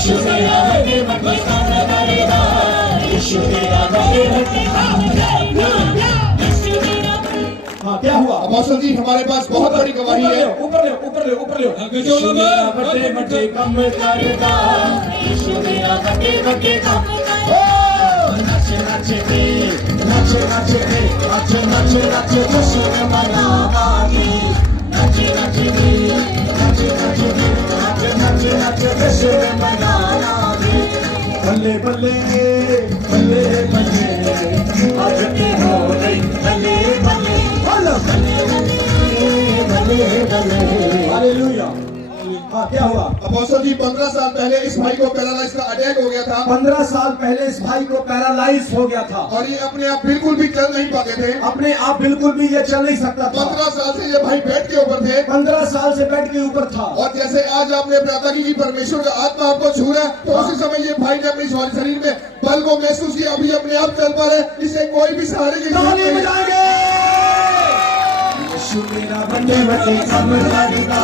यीशु मेरा बड़े बड़े काम करेगा, यीशु मेरा बड़े बड़े काम करेगा, यीशु मेरा। हाँ क्या हुआ अपोस्टल जी, हमारे पास बहुत बड़ी गवाही है। ऊपर ले ऊपर ले ऊपर ले। यीशु मेरा बड़े बड़े काम करेगा, यीशु मेरा बड़े बड़े काम करेगा। नाचे नाचे रे, नाचे नाचे रे, नाचे नाचे नाचे जश्न मनावानी। नाचे नाचे रे, नाचे नाचे रे, नाचे नाचे नाचे जश्न मनावानी। बल्ले बल्ले बल्ले बल्ले आज के हो गई बल्ले बल्ले, बोलो बल्ले बल्ले बल्ले बल्ले। हालेलुया। हाँ क्या हुआ अपोस्टल जी, 15 साल पहले इस भाई को पैरालाइज का अटैक हो गया था। 15 साल पहले इस भाई को पैरालाइज हो गया था और ये अपने आप बिल्कुल भी चल नहीं पाते थे। अपने आप बिल्कुल भी ये चल नहीं सकता था। 15 साल से ये भाई बेड के ऊपर थे। 15 साल से बेड के ऊपर था। और जैसे आज आपने प्रार्थना की परमेश्वर का आत्मा आपको छू रहा है, तो उसी समय ये भाई ने अपने शरीर में बल को महसूस किया, अभी अपने आप चल पा रहे। इसे कोई भी सहारे की जरूरत नहीं। बजाएंगे यीशु मेरा बड़े बड़े काम करेगा,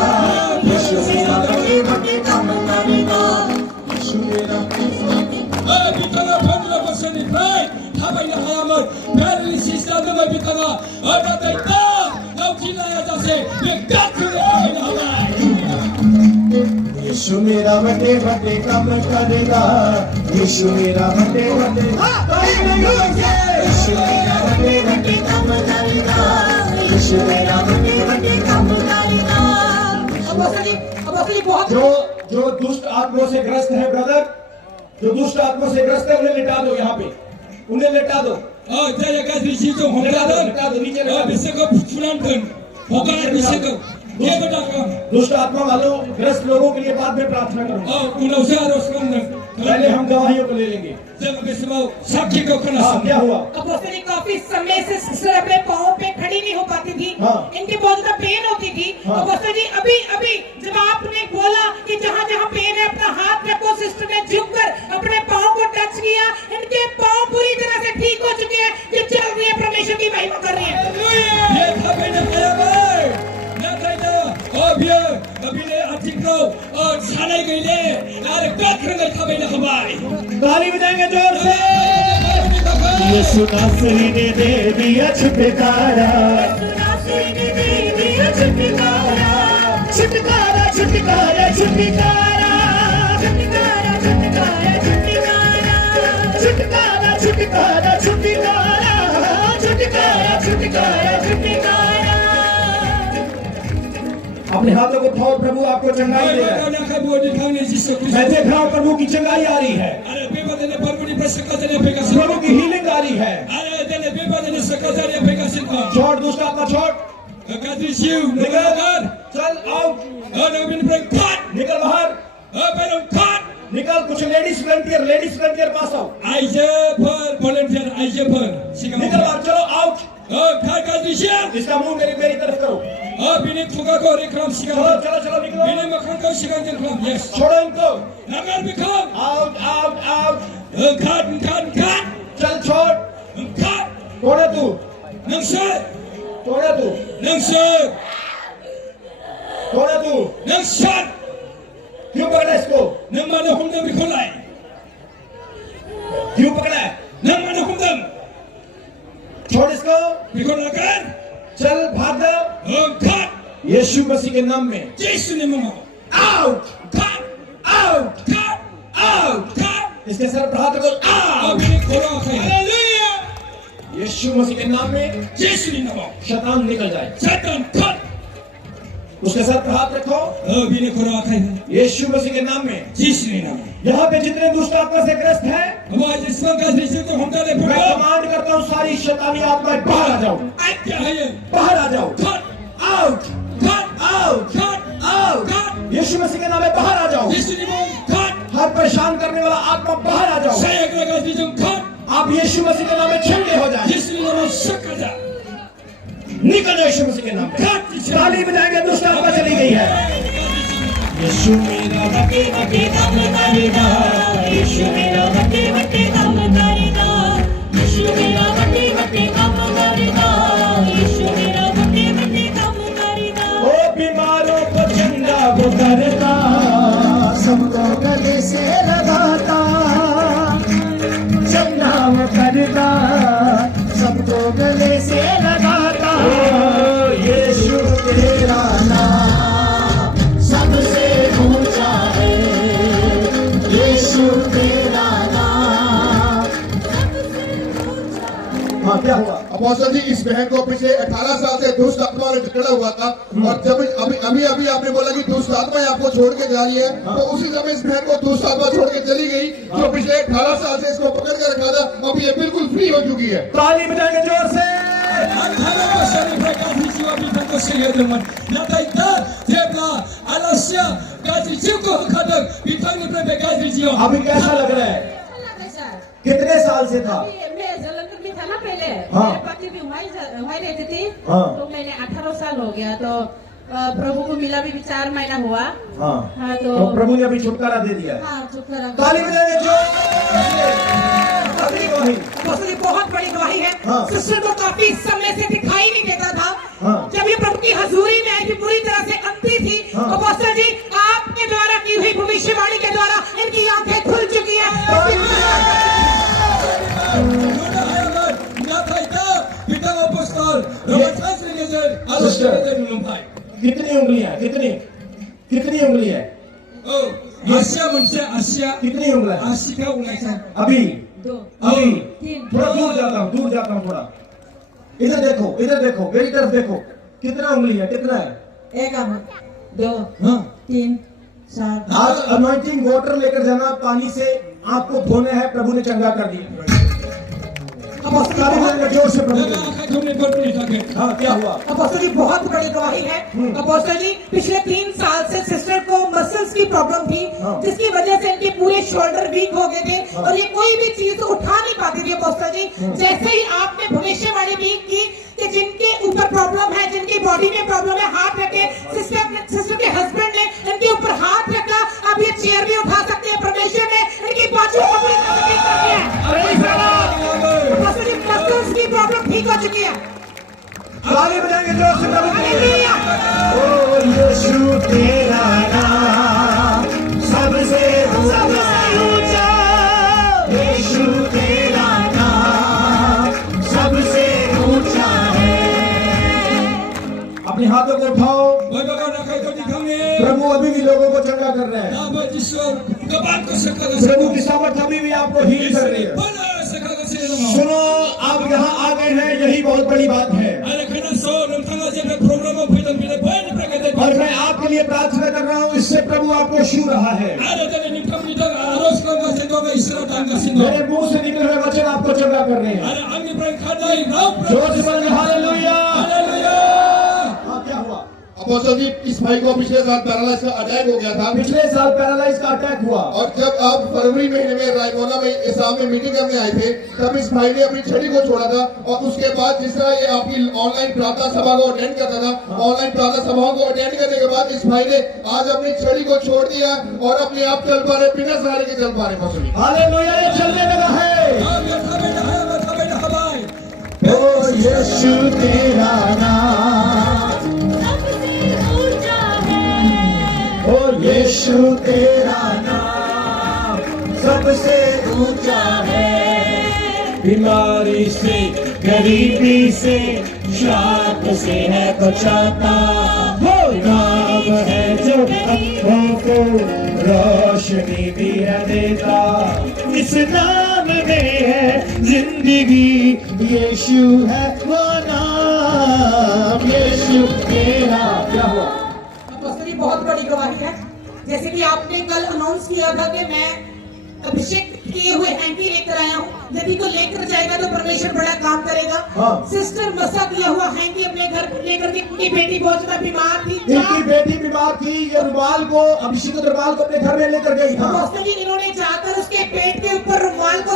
यीशु मेरा बड़े बड़े काम करेगा, यीशु मेरा। बिकला भगला बसनी प्राय थाबायनो हायामोन, पेरालाइसिसआनो बिकला नाथाय दा लावथिनाया जासे बे गाखोनो हाबाय। यीशु मेरा बड़े बड़े काम करेगा, यीशु मेरा बड़े बड़े। यीशु मेरा बड़े बड़े काम करेगा, यीशु मेरा बड़े बड़े काम करेगा। जो दुष्ट आत्माओं से ग्रस्त है ब्रदर, जो दुष्ट आत्मा से ग्रस्त है उन्हें लिटा दो, यहाँ पे उन्हें लिटा दो। दुष्ट आत्मा वालों ग्रस्त लोगों के लिए बाद में प्रार्थना करूंगा। पहले हम गवाहियों को ले लेंगे। साक्षी को क्या हुआ अपोस्टल, काफी समय से सिस्टर अपने पाँव पे खड़ी नहीं हो पाती थी। इनके बहुत ज्यादा पेन होती थी। अपोस्टल जी अभी अभी जब आपने बोला कि जहाँ जहाँ पेन है अपना हाथ रखो, सिस्टर ने झुककर अपने पाँव को टच किया, इनके पाँव पूरी तरह से ठीक हो चुके हैं। ये चल रही है, परमेश्वर की महिमा कर रही है। ताली बजाएंगे जोर से। यीशु नासरी ने दे दिया छुटकारा, छुटकारा छुटकारा छुटकारा छुटकारा छुटकारा छुटकारा छुटकारा छुटकारा छुटकारा छुटकारा छुटकारा। अपने हाथों को उठाओ, प्रभु आपको चंगाई दे रहा है। मैं देख रहा हूँ प्रभु की चंगाई आ रही है, प्रभु की हीलिंग आ रही है। छोड़ दुष्ट आत्मा, छोड़, निकल, चल आउट, निकल बाहर, निकल। कुछ लेडीज वॉलंटियर पास आओ। निकल बाहर, चलो आउट। इसका मुंह मेरी तरफ करो। चलो चलो चलो निकलो। छोड़ो इनको। Out out out. चल छोड़। तोड़े तू, तोड़े तू, तोड़े तू। क्यों पकड़ा इसको? क्यों पकड़ा? छोड़ इसको, चल भाग दो यीशु मसीह के नाम में। Out out out. इसके सर पर हाथ रखो। यीशु मसीह के नाम में शैतान निकल जाए। उसके सर पर हाथ रखो यीशु मसीह के नाम में। यहाँ पे जितने दुष्ट आत्मा से ग्रस्त है, मैं कमांड करता हूँ सारी शैतानी आत्माएं बाहर आ जाओ, बाहर आ जाओ। Out out out. Yeshu Masih के नाम में बाहर आ जाओ। हर परेशान करने वाला आत्मा बाहर आ जाओ। आप यीशु मसीह के नाम में ठंडे हो जाए। निकल जाओ यीशु मसीह के नाम में। ताली बजाएंगे, दुष्ट आत्मा चली गई है। यीशु मेरा बटे बटे काम करेगा, यीशु मेरा बटे बटे काम करेगा, यीशु मेरा बटे बटे काम करेगा, यीशु मेरा बटे बटे काम करेगा। ओ बीमारों को चंगा वो करता, सबको गले से लगाता, जब नाम करता सबको गले से लगाता। यीशु तेरा नाम सबसे ऊंचा है, यीशु तेरा नाम। हाँ, क्या हुआ? अपोस्टल जी, इस बहन को पिछले 18 साल से दुष्ट आत्मा ने जकड़ा हुआ था, और जब अभी आपने बोला कि दुष्ट आत्मा आपको छोड़ के जा रही है, तो उसी समय इस बहन को दुष्ट आत्मा छोड़ के चली गई, जो पिछले 18 साल से इसको पकड़ के रखा था। अब ये बिल्कुल फ्री हो चुकी है। ताली बजाएंगे जोर से। अभी कैसा लग रहा है? कितने साल से था? मैं जलंधर में था ना पहले। हाँ। मेरे पति भी वहीं रहते थे। हाँ। तो मैंने 18 साल हो गया, तो प्रभु को मिला भी 4 महीना हुआ। हाँ, हाँ, तो प्रभु ने अभी छुटकारा दे दिया है। हाँ, छुटकारा। ताली बजाएंगे जोर से। अगली गवाही। अपोस्टल जी, बहुत बड़ी गवाही है। हाँ। सिस्टर को काफी समय से दिखाई नहीं देता था। हाँ। जब ये प्रभु की हजूरी में आई थी, पूरी तरह से अंधी थी। हाँ। अपोस्टल जी, आपके द्वारा की हुई भविष्यवाणी के द्वारा इनकी आंखें खुल चुकी है। कितनी उंगलियां? कितनी उंगली है? कितनी उंगलियां? अभी 2, अभी 3, थोड़ा दूर जाता हूँ थोड़ा। इधर देखो, मेरी तरफ देखो। कितना उंगली है? कितना है? 1, 2, हाँ। 3, 4। आज अनॉइंटिंग वाटर लेकर जाना, पानी से आंख को धोने हैं। प्रभु ने चंगा कर दिया। जोर से प्रभु। हाँ, क्या हुआ? अपोस्टल जी, बहुत बड़ी गवाही है। अपोस्टल जी, पिछले 3 साल से सिस्टर को मसल्स की प्रॉब्लम थी, हाँ। जिसकी वजह से इनके पूरे शोल्डर वीक हो गए थे, और ये कोई भी चीज उठा नहीं पाती थी। अपोस्टल जी, जैसे ही आपने भविष्यवाणी भी की कि जिनके ऊपर प्रॉब्लम है, जिनकी बॉडी में प्रॉब्लम है, हाथ रखे। सिस्टर के हस्बैंड ने इनके ऊपर हाथ रखा। अब ये चेयर भी उठा सकते हैं। परमेश्वर ने इनकी बाजू को पूरी तरह से ठीक कर दिया है। अपोस्टल जी, मसल्स की प्रॉब्लम ठीक हो चुकी है। ताली बजाएंगे जोर से प्रभु के लिए। हालेलुया। ओ यीशु तेरा नाम सबसे ऊंचा, यीशु तेरा नाम सबसे ऊंचा है। अपने हाथों को उठाओ। प्रभु अभी भी लोगों को चंगा कर रहे हैं। प्रभु की सामर्थ अभी भी आपको हील कर रही है। सुनो, आप यहाँ आ गए हैं, यही बहुत बड़ी बात है। और मैं आपके लिए प्रार्थना कर रहा हूँ, इससे प्रभु आपको छू रहा है। मेरे मुंह से निकले हुए वचन आपको चंगा कर रहे हैं। जोर से बोलेंगे हालेलुया। हाँ, क्या हुआ? अपोस्टल जी, इस भाई को पिछले साल पैरालाइज का अटैक हो गया था। पिछले साल पैरालाइज का अटैक हुआ, और जब आप फरवरी महीने में रायमोना में इस्लाम में मीटिंग करने आए थे, तब इस भाई ने अपनी छड़ी को छोड़ा था। और उसके बाद जिस तरह ये आपकी ऑनलाइन प्रार्थना सभा को अटेंड करता था, ऑनलाइन प्रार्थना सभाओं को अटेंड करने के बाद इस भाई ने आज अपनी छड़ी को छोड़ दिया और अपने आप चल पा रहे, बिना सहारे के चल पा रहे। मसूली हालेलुया, ये चलने लगा है। ओ यीशु तेरा नाम ओ यीशु तेरा नाम सबसे ऊंचा है। बीमारी से, गरीबी से, श्राप से है बचाता, वो नाम है जो आँखों को रोशनी भी देता। इस नाम में है जिंदगी, यीशु है वो नाम, यीशु तेरा। क्या हुआ? बहुत बड़ी गवाही है। जैसे कि आपने कल अनाउंस किया था कि मैं अभिषेक किए हुए हैंकी लेकर आया हूँ, यदि को लेकर जाएगा तो परमेश्वर बड़ा काम करेगा। हाँ। सिस्टर मसा किया हुआ हैंकी अपने घर लेकर के, उनकी बेटी बहुत ज्यादा बीमार थी। इनकी बेटी बीमार थी, ये रुमाल को, अभिषेक रुमाल को अपने घर में लेकर गई। हाँ। अपोस्टल जी, इन्होंने जाकर उसके पेट के ऊपर रुमाल को,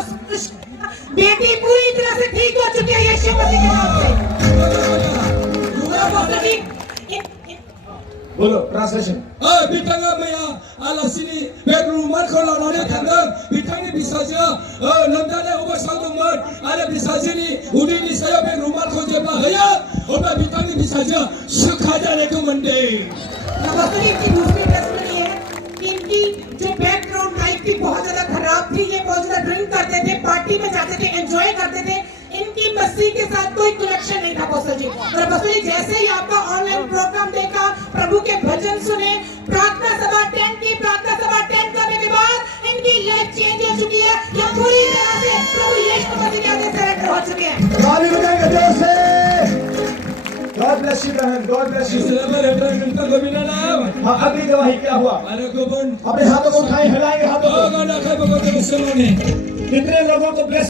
बेटी पूरी तरह से ठीक हो चुकी है यीशु मसीह के नाम से। अपोस्टल जी, बोलो ट्रांसलेशन। बिथाङा मैया आलासिनि बे रुमालखौ लानानै थांदों। बिथांनि बिसाजोआ लोमजानाय अबस्थायाव दंमोन आरो बिसाजोनि उदैनि सायाव बे रुमालखौ जेब्ला होयो अब्ला बिथांनि बिसाजोआ सुखा जानायखौ मोनदों। अपोस्टल जी, इनकी दूसरी टेस्टमनी है कि इनकी जो बैकग्राउंड भी ये बहुत ज्यादा ड्रिंक करते थे, पार्टी में जाते थे, एंजॉय करते थे। इनकी मसीह के साथ कोई कनेक्शन नहीं था अपोस्टल जी। और अपोस्टल जी जैसे ही आपका ऑनलाइन प्रोग्राम देखा, प्रभु के भजन सुने, प्रार्थना सभा अटेंड की, प्रार्थना सभा अटेंड करने के बाद इनकी लाइफ चेंज हो चुकी है। ये पूरी तरह से प्रभु यीशु मसीह के आगे सरेंडर हो चुके हैं। ताली बजाएंगे जोर से। God bless you, बहन, God bless you। हाँ, अगली गवाही क्या हुआ? अपने हाथों को उठाएं, हिलाएंगे हाथों को। कितने लोगों को bless